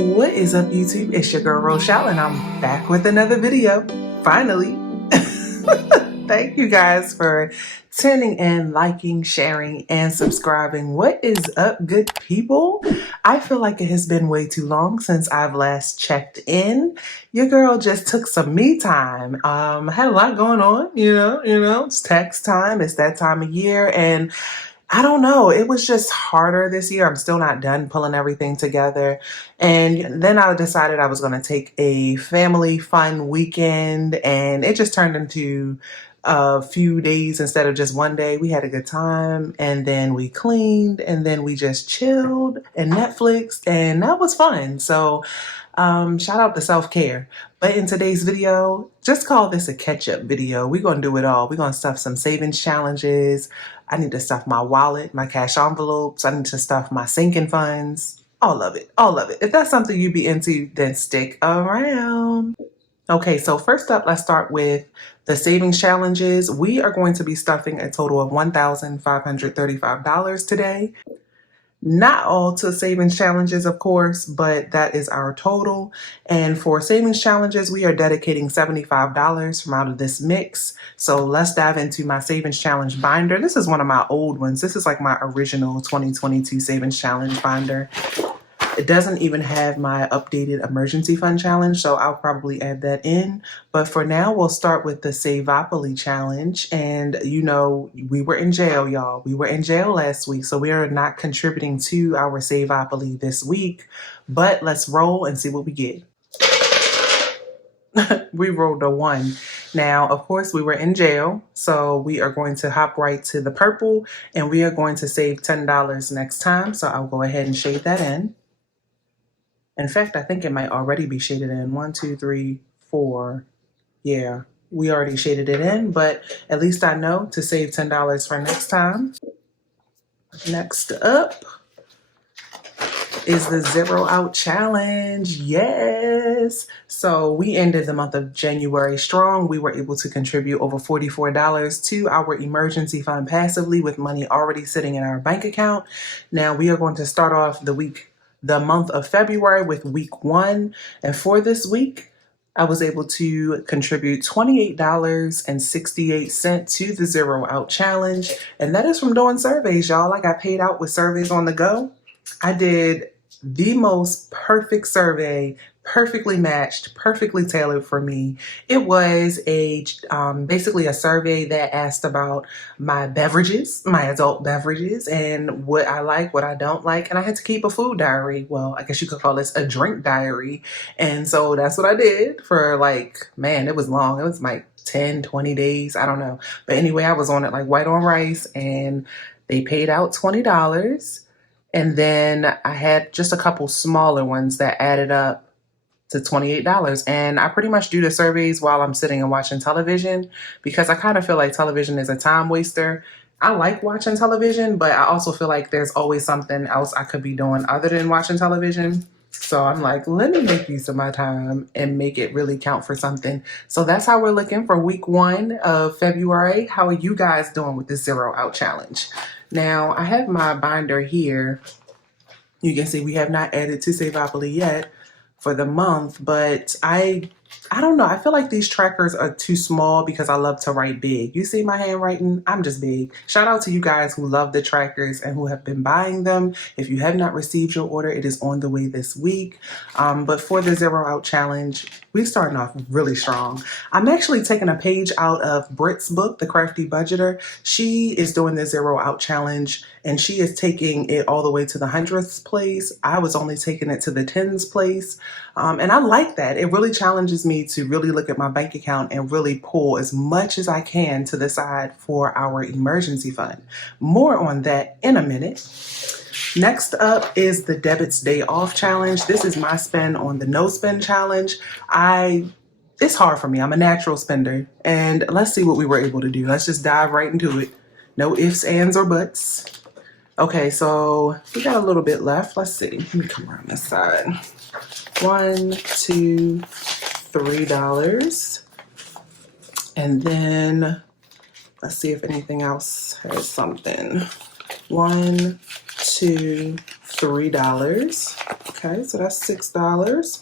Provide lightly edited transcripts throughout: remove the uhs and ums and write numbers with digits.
What is up, YouTube? It's your girl Rochelle, and I'm back with another video. Finally. Thank you guys for tuning in, liking, sharing, and subscribing. What is up, good people? I feel like it has been way too long since I've last checked in. Your girl just took some me time. Had a lot going on, it's tax time. It's that time of year, and I don't know. It was just harder this year. I'm still not done pulling everything together. And then I decided I was going to take a family fun weekend, and it just turned into a few days instead of just one day. We had a good time, and then we cleaned, and then we just chilled and Netflixed, and that was fun. So shout out to self-care. But in today's video, just call this a catch-up video. We're going to do it all. We're going to stuff some savings challenges. I need to stuff my wallet, my cash envelopes. I need to stuff my sinking funds. All of it. All of it. If that's something you'd be into, then stick around. Okay, so first up, let's start with the savings challenges. We are going to be stuffing a total of $1,535 today. Not all to savings challenges, of course, but that is our total. And for savings challenges, we are dedicating $75 from out of this mix. So let's dive into my savings challenge binder. This is one of my old ones. This is like my original 2022 savings challenge binder. It doesn't even have my updated emergency fund challenge, so I'll probably add that in. But for now, we'll start with the Kapolei challenge. And we were in jail, y'all. We were in jail last week, so we are not contributing to our Kapolei this week. But let's roll and see what we get. We rolled a 1. Now, of course, we were in jail, so we are going to hop right to the purple, and we are going to save $10 next time. So I'll go ahead and shade that in. In fact, I think it might already be shaded in. 1, 2, 3, 4. Yeah, we already shaded it in, but at least I know to save $10 for next time. Next up is the Zero Out Challenge. Yes. So we ended the month of January strong. We were able to contribute over $44 to our emergency fund passively with money already sitting in our bank account. Now we are going to start off the month of February with week 1. And for this week, I was able to contribute $28.68 to the Zero Out Challenge. And that is from doing surveys, y'all. I got paid out with surveys on the go. I did the most perfect survey, perfectly matched, perfectly tailored for me. It was basically a survey that asked about my beverages, my adult beverages, and what I like, what I don't like. And I had to keep a food diary. Well, I guess you could call this a drink diary. And so that's what I did for it was long. It was like 10, 20 days. I don't know. But anyway, I was on it like white on rice, and they paid out $20. And then I had just a couple smaller ones that added up to $28. And I pretty much do the surveys while I'm sitting and watching television, because I kind of feel like television is a time waster. I like watching television, but I also feel like there's always something else I could be doing other than watching television. So I'm like, let me make use of my time and make it really count for something. So that's how we're looking for week 1 of February. How are you guys doing with this Zero Out Challenge? Now, I have my binder here. You can see we have not added to Kapolei yet for the month, but I don't know. I feel like these trackers are too small because I love to write big. You see my handwriting? I'm just big. Shout out to you guys who love the trackers and who have been buying them. If you have not received your order, it is on the way this week. But for the Zero Out Challenge, we're starting off really strong. I'm actually taking a page out of Britt's book, The Crafty Budgeter. She is doing the Zero Out Challenge, and she is taking it all the way to the 100th place. I was only taking it to the 10th place. And I like that. It really challenges me to really look at my bank account and really pull as much as I can to the side for our emergency fund. More on that in a minute. Next up is the Debits Day Off Challenge. This is my spend on the No Spend Challenge. It's hard for me. I'm a natural spender. And let's see what we were able to do. Let's just dive right into it. No ifs, ands, or buts. Okay, so we got a little bit left. Let's see. Let me come around this side. $1, $2, $3. And then let's see if anything else has something. $1, to $3. Okay, so that's $6.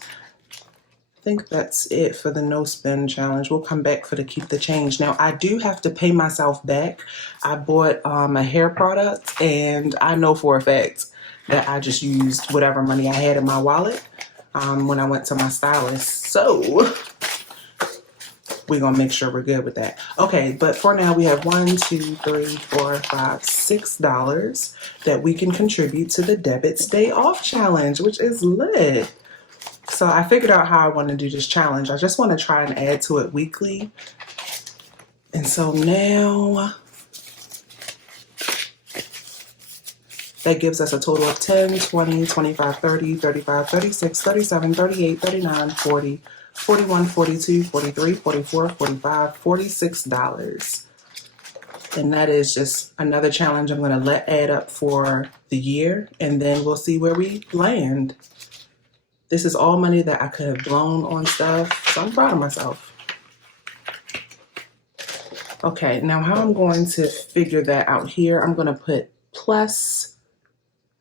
I think that's it for the no spend challenge. We'll come back for the keep the change. Now, I do have to pay myself back. I bought a hair product, and I know for a fact that I just used whatever money I had in my wallet when I went to my stylist. So we're gonna make sure we're good with that. Okay, but for now we have $1, $2, $3, $4, $5, $6 that we can contribute to the debit stay off challenge, which is lit. So I figured out how I want to do this challenge. I just want to try and add to it weekly. And so now that gives us a total of 10, 20, 25, 30, 35, 36, 37, 38, 39, 40, 41, 42, 43, 44, 45, $46. And that is just another challenge I'm going to let add up for the year, and then we'll see where we land. This is all money that I could have blown on stuff, so I'm proud of myself. Okay, now how I'm going to figure that out here, I'm going to put plus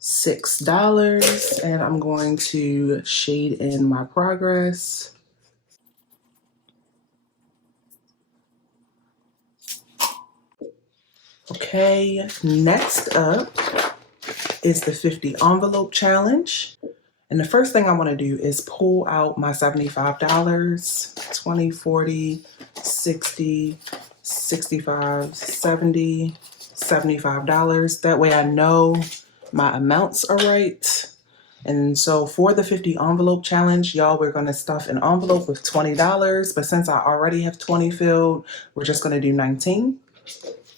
$6, and I'm going to shade in my progress. Okay, next up is the 50 envelope challenge. And the first thing I want to do is pull out my $75, 20, 40, 60, 65, 70, $75. That way I know my amounts are right. And so for the 50 envelope challenge, y'all, we're going to stuff an envelope with $20. But since I already have 20 filled, we're just going to do 19.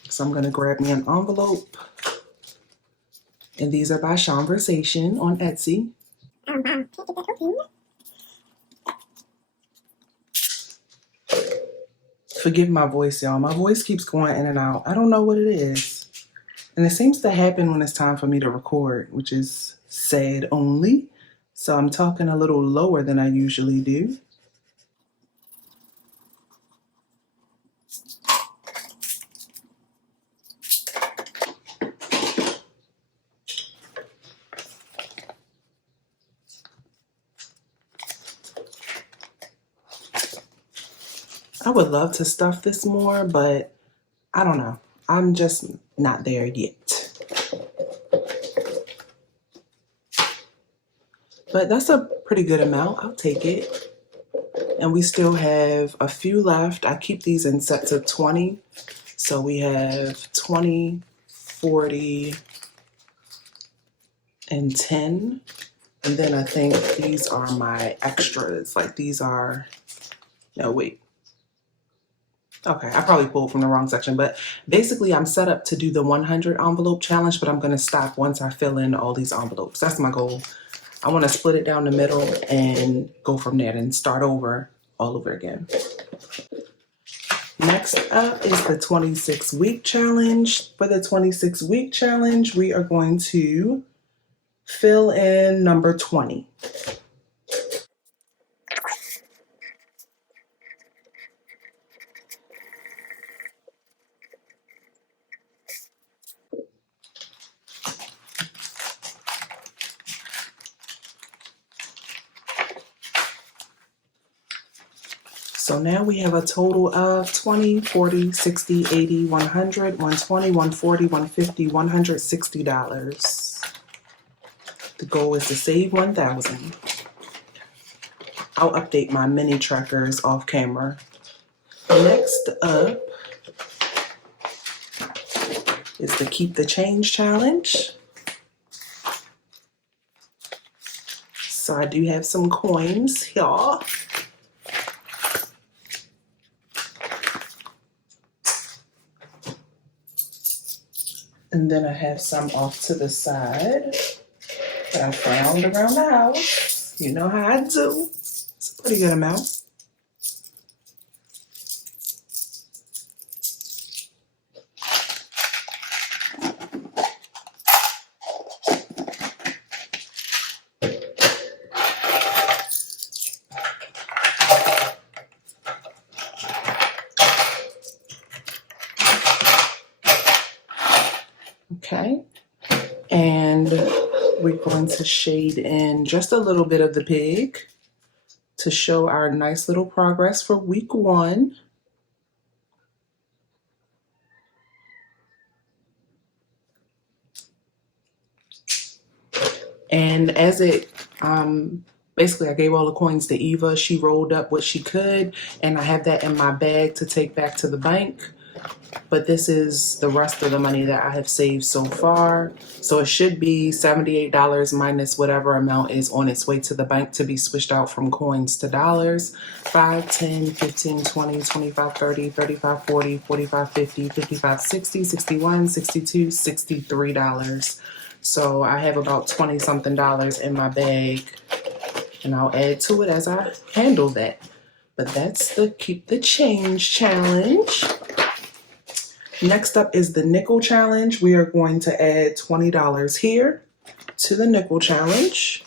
So I'm going to grab me an envelope. And these are by Conversation on Etsy. Can't get that open. Forgive my voice, y'all. My voice keeps going in and out. I don't know what it is. And it seems to happen when it's time for me to record, which is sad only. So I'm talking a little lower than I usually do. I would love to stuff this more, but I don't know. I'm just not there yet. But that's a pretty good amount. I'll take it. And we still have a few left. I keep these in sets of 20. So we have 20, 40, and 10. And then I think these are my extras. Like these are, no, wait. Okay, I probably pulled from the wrong section, but basically I'm set up to do the 100 envelope challenge, but I'm going to stop once I fill in all these envelopes. That's my goal. I want to split it down the middle and go from there and start over all over again. Next up is the 26-week challenge. For the 26-week challenge, we are going to fill in number 20. So now we have a total of 20, 40, 60, 80, 100, 120, 140, 150, $160. The goal is to save 1,000. I'll update my mini trackers off camera. Next up is the Keep the Change challenge. So I do have some coins here. And then I have some off to the side that I found around the house. You know how I do. It's a pretty good amount. Okay, and And we're going to shade in just a little bit of the pig to show our nice little progress for week 1. And as it, basically I gave all the coins to Eva. She rolled up what she could, and I have that in my bag to take back to the bank. But this is the rest of the money that I have saved so far. So it should be $78 minus whatever amount is on its way to the bank to be switched out from coins to dollars. 5, 10, 15, 20, 25, 30, 35, 40, 45, 50, 55, 60, 61, 62, $63. So I have about 20 something dollars in my bag, and I'll add to it as I handle that. But that's the Keep the Change challenge. Next up is the nickel challenge. We are going to add $20 here to the nickel challenge.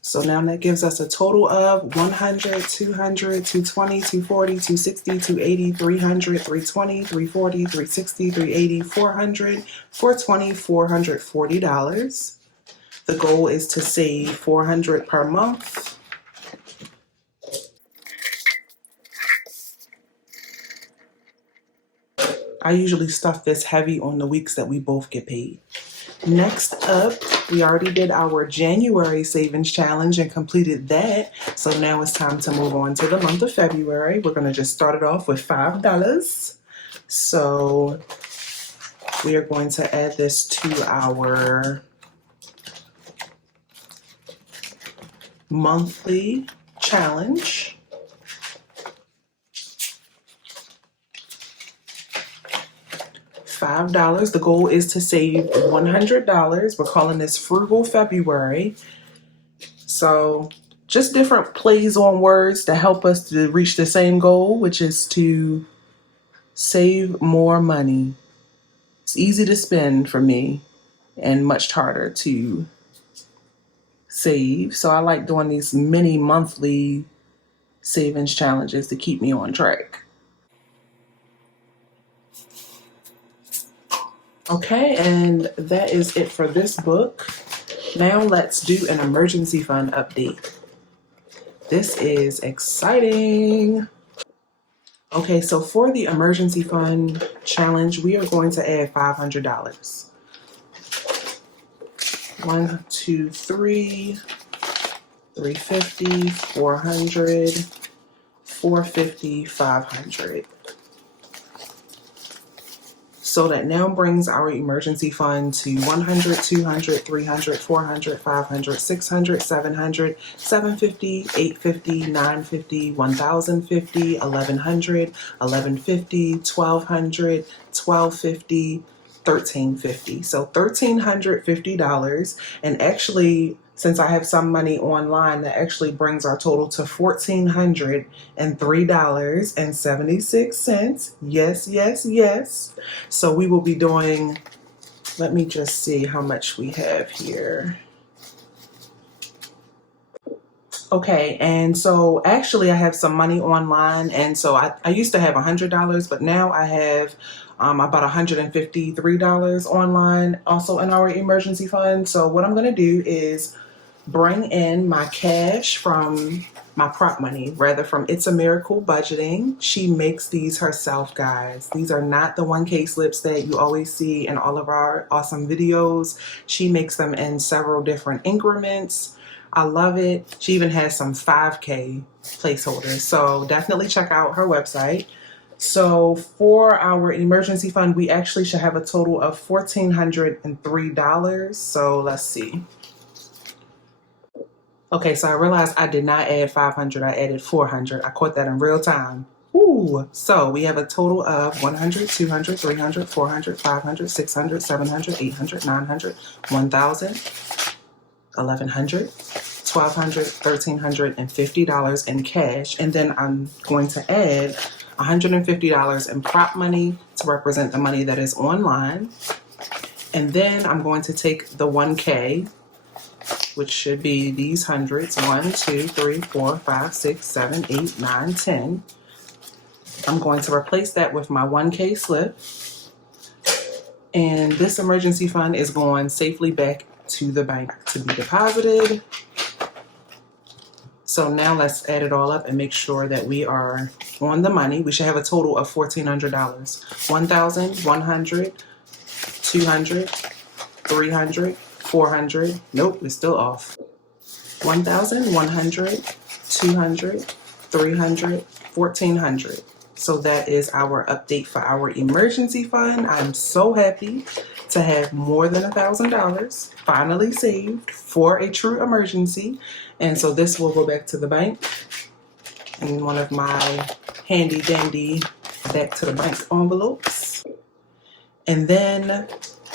So now that gives us a total of 100, 200, 220, 240, 260, 280, 300, 320, 340, 360, 380, 400, 420, $440. The goal is to save $400 per month. I usually stuff this heavy on the weeks that we both get paid. Next up, we already did our January savings challenge and completed that. So now it's time to move on to the month of February. We're going to just start it off with $5. So we are going to add this to our monthly challenge. $5. The goal is to save $100. We're calling this Frugal February. So just different plays on words to help us to reach the same goal, which is to save more money. It's easy to spend for me and much harder to save. So I like doing these mini monthly savings challenges to keep me on track. Okay, and that is it for this book. Now let's do an emergency fund update. This is exciting. Okay, so for the emergency fund challenge, we are going to add $500. 1, 2, 3, 350, 400, 450, 500. So that now brings our emergency fund to 100, 200, 300, 400, 500, 600, 700, 750, 850, 950, 1050, 1100, 1150, 1200, 1250, 1350. So $1,350. And actually, since I have some money online, that actually brings our total to $1,403.76. Yes, yes, yes. So we will be doing, let me just see how much we have here. Okay, and so actually I have some money online, and so I used to have $100, but now I have about $153 online also in our emergency fund. So what I'm going to do is bring in my cash from my prop money, rather from It's a Miracle Budgeting. She makes these herself, guys. These are not the 1K slips that you always see in all of our awesome videos. She makes them in several different increments. I love it. She even has some 5K placeholders. So definitely check out her website. So for our emergency fund, we actually should have a total of $1,403. So let's see. Okay, so I realized I did not add 500. I added 400. I caught that in real time. Ooh. So we have a total of 100, 200, 300, 400, 500, 600, 700, 800, 900, 1,000, 1,100, 1,200, $1,350 in cash. And then I'm going to add $150 in prop money to represent the money that is online. And then I'm going to take the 1K, which should be these hundreds, 1, 2, 3, 4, 5, 6, 7, 8, 9, 10. I'm going to replace that with my 1K slip. And this emergency fund is going safely back to the bank to be deposited. So now let's add it all up and make sure that we are on the money. We should have a total of $1,400. 1,000, 100, 200, 300, 400. Nope, it's still off. 1,000, 100, 200, 300, 1,400. So that is our update for our emergency fund. I'm so happy to have more than $1,000 finally saved for a true emergency. And so this will go back to the bank in one of my handy dandy back to the bank envelopes. And then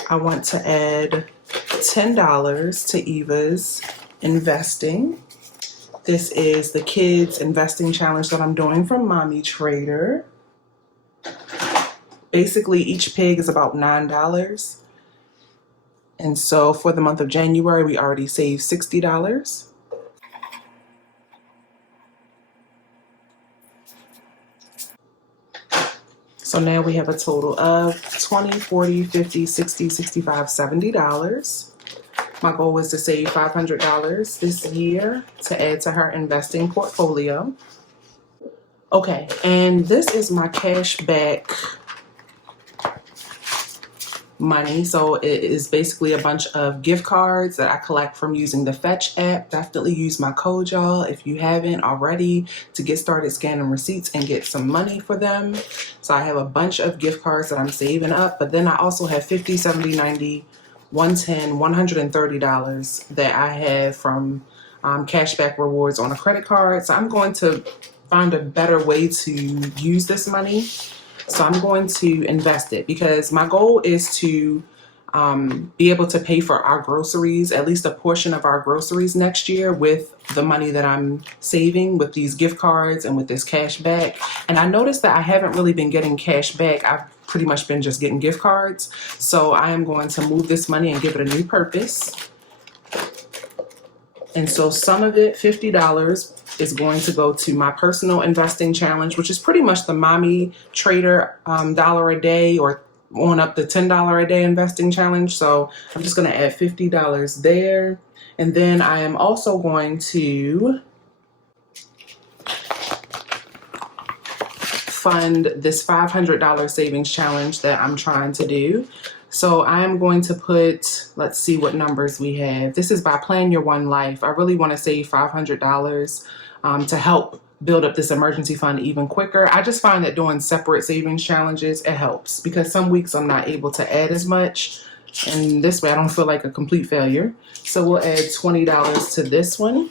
I want to add $10 to Eva's investing. This is the kids investing challenge that I'm doing from Mommy Trader. Basically, each pig is about $9. And so for the month of January, we already saved $60. So now we have a total of $20, $40, $50, $60, $65, $70. My goal was to save $500 this year to add to her investing portfolio. Okay, and this is my cash back money. So it is basically a bunch of gift cards that I collect from using the Fetch app. Definitely use my code, y'all, if you haven't already, to get started scanning receipts and get some money for them. So I have a bunch of gift cards that I'm saving up, but then I also have $50, $70, $90, $110, $130 that I have from cashback rewards on a credit card. So I'm going to find a better way to use this money. So I'm going to invest it because my goal is to be able to pay for our groceries, at least a portion of our groceries next year with the money that I'm saving with these gift cards and with this cash back. And I noticed that I haven't really been getting cash back. I've pretty much been just getting gift cards. So I am going to move this money and give it a new purpose. And so some of it, $50, is going to go to my personal investing challenge, which is pretty much the Mommy Trader dollar a day or on up to $10 a day investing challenge. So I'm just going to add $50 there. And then I am also going to fund this $500 savings challenge that I'm trying to do. So I'm going to put, let's see what numbers we have. This is by Plan Your One Life. I really want to save $500 to help build up this emergency fund even quicker. I just find that doing separate savings challenges, it helps because some weeks I'm not able to add as much. And this way I don't feel like a complete failure. So we'll add $20 to this one.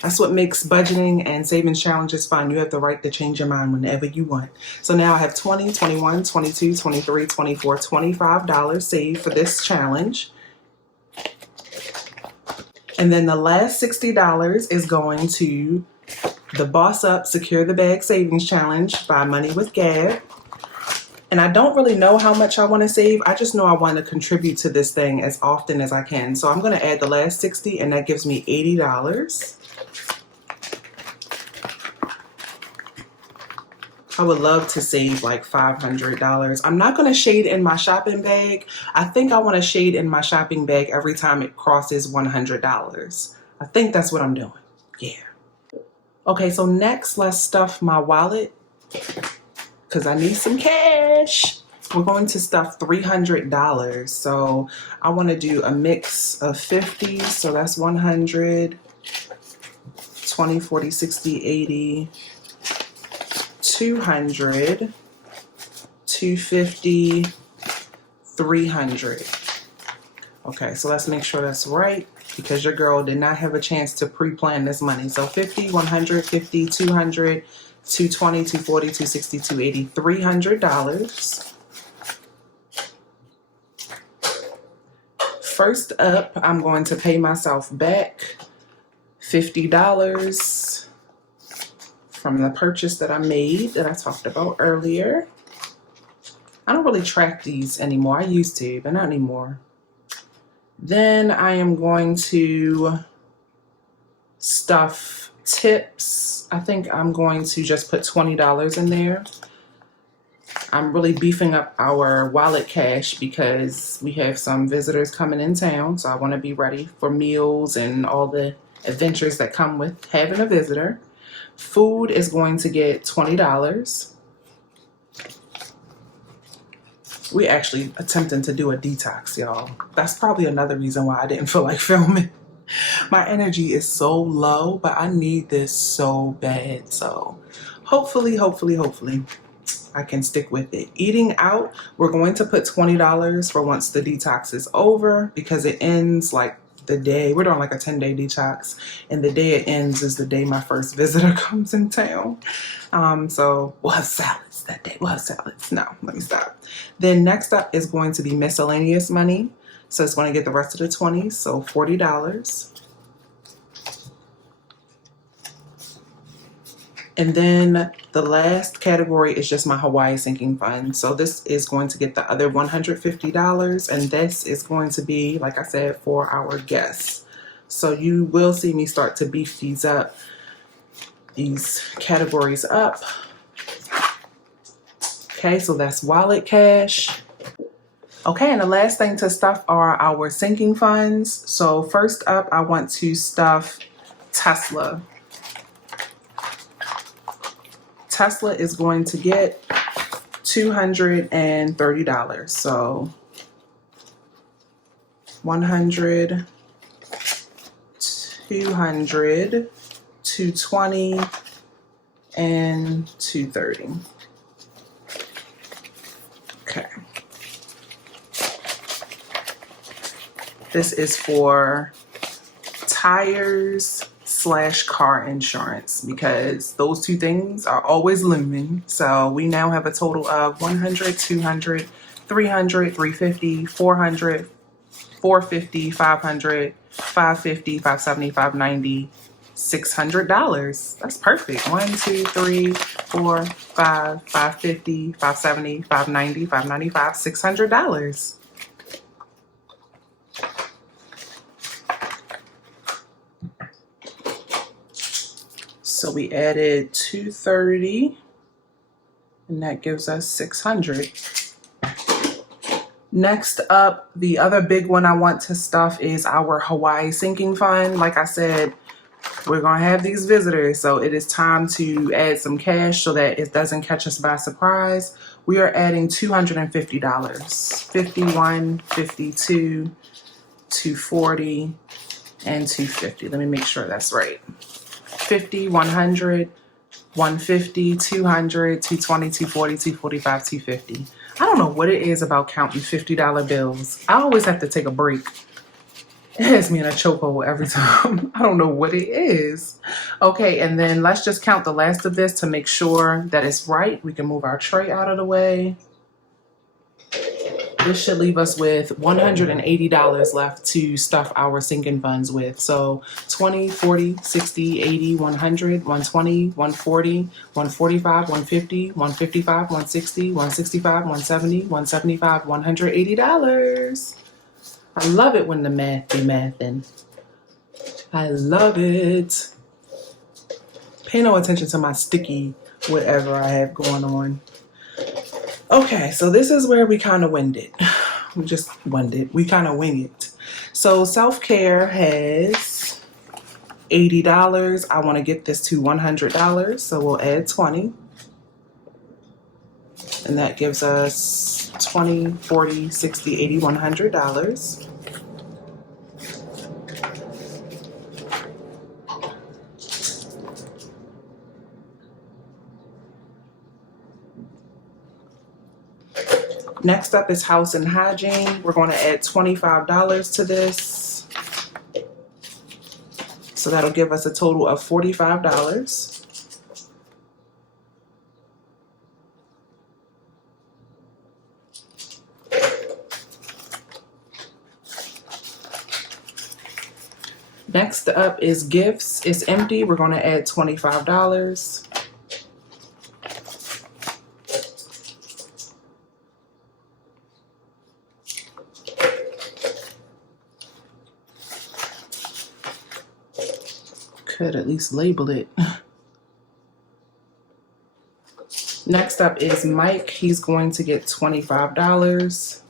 That's what makes budgeting and savings challenges fun. You have the right to change your mind whenever you want. So now I have $20, $21, $22, $23, $24, $25 saved for this challenge. And then the last $60 is going to the Boss Up Secure the Bag Savings Challenge by Money with Gab. And I don't really know how much I want to save. I just know I want to contribute to this thing as often as I can. So I'm going to add the last 60 and that gives me $80. I would love to save like $500. I'm not going to shade in my shopping bag. I think I want to shade in my shopping bag every time it crosses $100. I think that's what I'm doing. Yeah. Okay, so next let's stuff my wallet because I need some cash. We're going to stuff $300. So I want to do a mix of 50. So that's 100, 20, 40, 60, 80. 200, 250, 300. Okay, so let's make sure that's right because your girl did not have a chance to pre-plan this money. So 50, 100, 50, 200, 220, 240, 260, 280, $300. First up, I'm going to pay myself back $50 from the purchase that I made that I talked about earlier. I don't really track these anymore. I used to, but not anymore. Then I am going to stuff tips. I think I'm going to just put $20 in there. I'm really beefing up our wallet cash because we have some visitors coming in town. So I want to be ready for meals and all the adventures that come with having a visitor. Food is going to get $20. We actually attempting to do a detox, y'all. That's probably another reason why I didn't feel like filming. My energy is so low, but I need this so bad. So hopefully I can stick with it. Eating out, we're going to put $20 for once the detox is over because it ends like the day, we're doing like a 10-day detox, and the day it ends is the day my first visitor comes in town. So we'll have salads that day. We'll have salads. No, let me stop. Then next up is going to be miscellaneous money. So it's going to get the rest of the 20s, so $40. And then the last category is just my Hawaii sinking fund. So this is going to get the other $150, and this is going to be, like I said, for our guests. So you will see me start to beef these categories up. Okay, so that's wallet cash. Okay, and the last thing to stuff are our sinking funds. So first up, I want to stuff Tesla. Tesla is going to get $230. So 100, 200, 220, and 230. Okay. This is for tires / car insurance because those two things are always looming. So we now have a total of 100, 200, 300, 350, 400, 450, 500, 550, 570, 590, $600. That's perfect. 1, 2, 3, 4, 5, 550, 570, 590, 595, $600. So we added 230, and that gives us 600. Next up, the other big one I want to stuff is our Hawaii sinking fund. Like I said, we're going to have these visitors, so it is time to add some cash so that it doesn't catch us by surprise. We are adding $250, 51, 52, 240, and 250. Let me make sure that's right. 50, 100, 150, 200, 220, 240, 245, 250. I don't know what it is about counting $50 bills. I always have to take a break. It has me in a chokehold every time. I don't know what it is. Okay, and then let's just count the last of this to make sure that it's right. We can move our tray out of the way. This should leave us with $180 left to stuff our sinking funds with. So 20, 40, 60, 80, 100, 120, 140, 145, 150, 155, 160, 165, 170, 175, $180. I love it when the math be mathin'. I love it. Pay no attention to my sticky whatever I have going on. Okay, so this is where we kind of winged it. We just winged it. We kind of wing it. So self-care has $80. I want to get this to $100, so we'll add 20. And that gives us 20, 40, 60, 80, $100. Next up is house and hygiene. We're going to add $25 to this. So that'll give us a total of $45. Next up is gifts. It's empty. We're going to add $25. Could at least label it. Next up is Mike. He's going to get $25.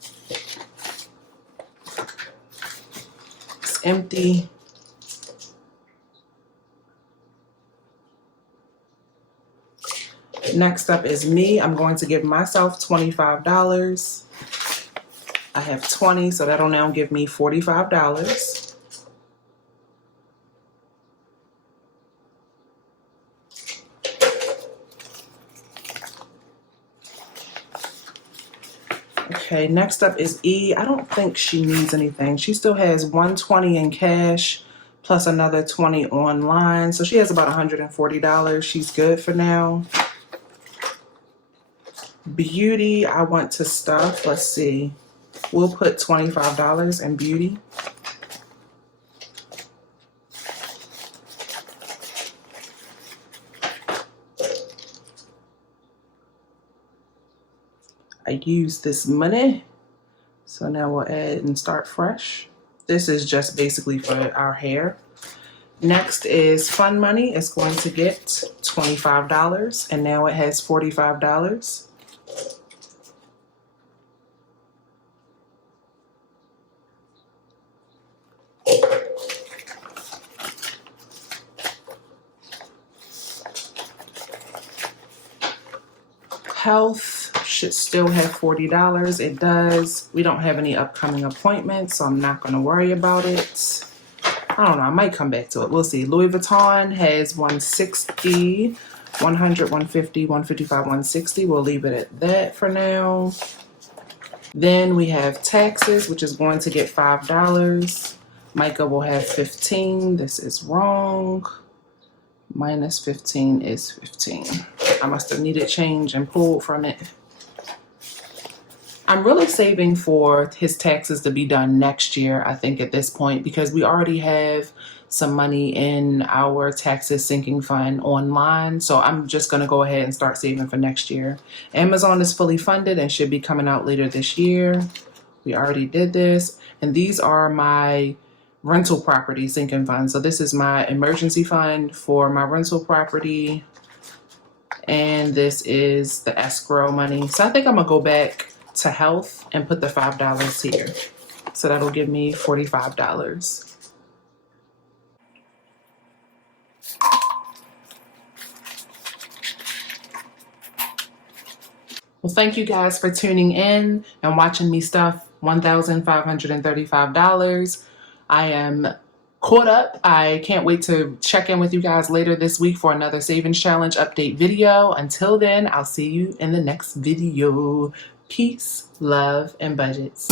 It's empty. Next up is me. I'm going to give myself $25. I have 20, so that'll now give me $45. Okay, next up is E. I don't think she needs anything. She still has $120 in cash plus another $20 online. So she has about $140. She's good for now. Beauty, I want to stuff. Let's see. We'll put $25 in beauty. I used this money, so now we'll add and start fresh. This is just basically for our hair. Next is fun money. It's going to get $25, and now it has $45. Health should still have $40. It does. We don't have any upcoming appointments, so I'm not going to worry about it. I don't know. I might come back to it. We'll see. Louis Vuitton has $160, $100, $150, $155, $160. We'll leave it at that for now. Then we have taxes, which is going to get $5. Micah will have $15. This is wrong. Minus 15 is 15. I must have needed change and pulled from it. I'm really saving for his taxes to be done next year, I think, at this point, because we already have some money in our taxes sinking fund online. So I'm just going to go ahead and start saving for next year. Amazon is fully funded and should be coming out later this year. We already did this. And these are my rental property sinking fund. So this is my emergency fund for my rental property. And this is the escrow money. So I think I'm gonna go back to health and put the $5 here. So that'll give me $45. Well, thank you guys for tuning in and watching me stuff $1,535. I am caught up. I can't wait to check in with you guys later this week for another Savings Challenge update video. Until then, I'll see you in the next video. Peace, love, and budgets.